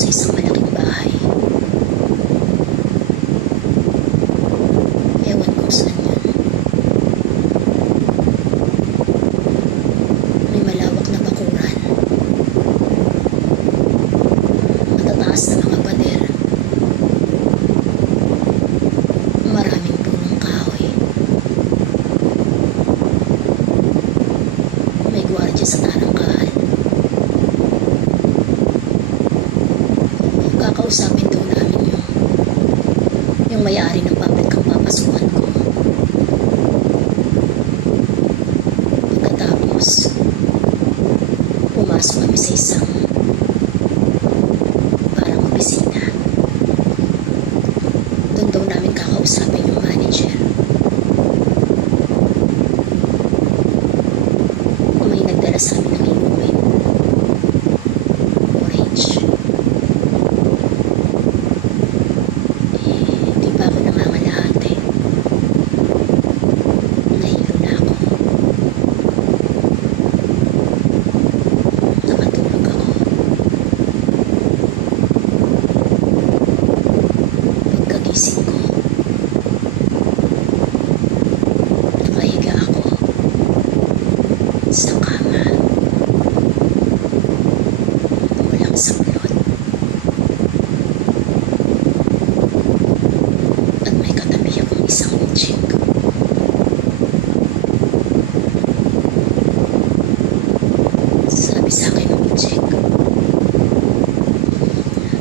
sa isang malaking bahay. Ewan ko saan yun. May malawak na bakuran. Matataas na kakausapin daw namin yung yung may-ari ng pabrikang papasukan ko. Pagkatapos, pumasok kami sa isang parang opisina. Doon daw namin kakausapin yung manager. May nagdala sa amin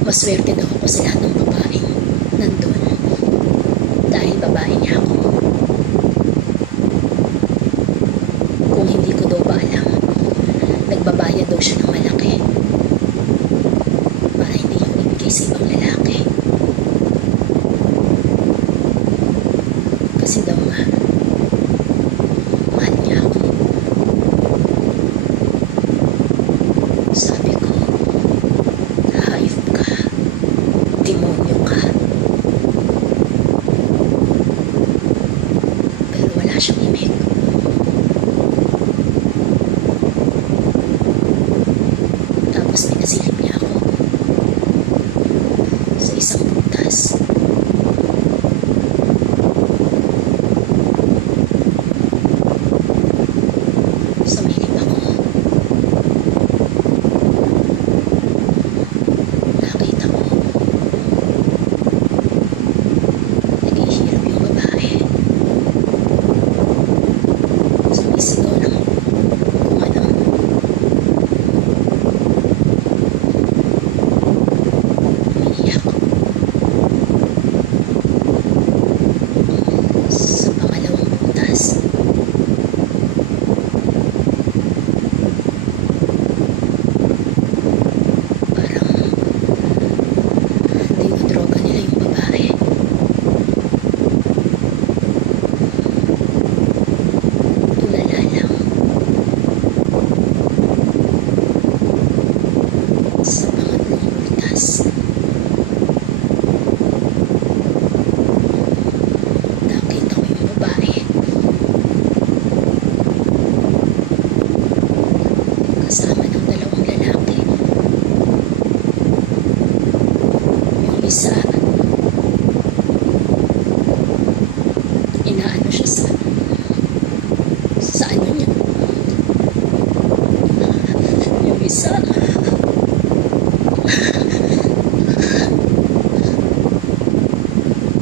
maswerte daw ako sa lahat ng babaeng nandun. Dahil babae niya ako. Kung hindi ko daw ba alam, nagbabayad daw siya ng malaki. Para hindi yung ibigay sa ibang lalaki. Kasi daw nga, mahal niya ako. Sabi ko, hayop ka. Demonyo ka. Imig. Tapos pinasilip niya ako sa isang butas. Sumilip ako. Nakita ko. Naghihirap yung babae. Sumisigaw ng kung ano. Umiiyak. Sa pangalawang butas. Parang dinodroga nila yung babae. Tulala lang. Sa pangatlong butas. Nakita ko yung babae. Kasama ng dalawang lalaki. Yung isa, inaano siya sa sa ano niya. Yung isa,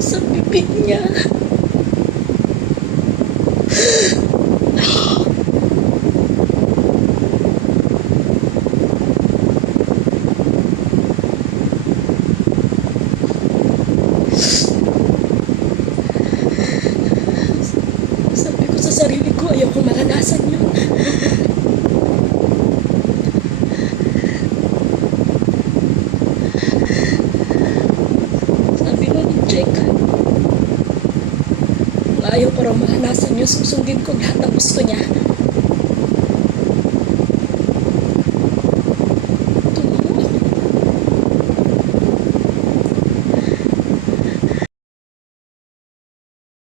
sa bibig niya. Sabi ko sa sarili ko, ayoko maranasan yun. Sabi ko ni Jack, ayaw ko raw maranasan yun. Susundin ko lahat ng gusto niya.